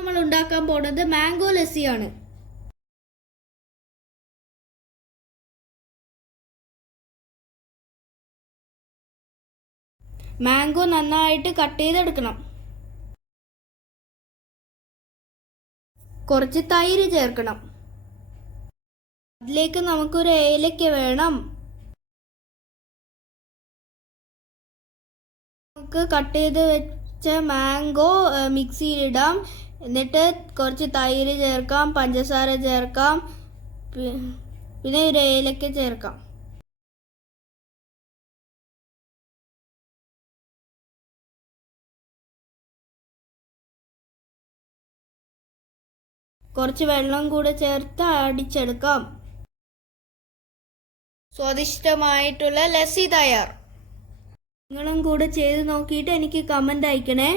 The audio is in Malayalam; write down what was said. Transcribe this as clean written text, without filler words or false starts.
നമ്മൾ ഉണ്ടാക്കാൻ പോകുന്നത് മാംഗോ ലസ്സിയാണ്. മാംഗോ നന്നായിട്ട് കട്ട് ചെയ്തെടുക്കണം. കുറച്ച് തൈര് ചേർക്കണം. അതിലേക്ക് നമുക്കൊരു ഏലക്ക വേണം. നമുക്ക് കട്ട് ചെയ്ത് വെച്ച മാംഗോ മിക്സിയിലിടാം. എന്നിട്ട് കുറച്ച് തൈര് ചേർക്കാം, പഞ്ചസാര ചേർക്കാം, പിന്നെ ഒരു ഏലക്ക ചേർക്കാം. കുറച്ച് വെള്ളം കൂടെ ചേർത്ത് അടിച്ചെടുക്കാം. സ്വാദിഷ്ടമായിട്ടുള്ള ലസ്സി തയ്യാർ. നിങ്ങളും കൂടെ ചെയ്ത് നോക്കിയിട്ട് എനിക്ക് കമന്റ് അയക്കണേ.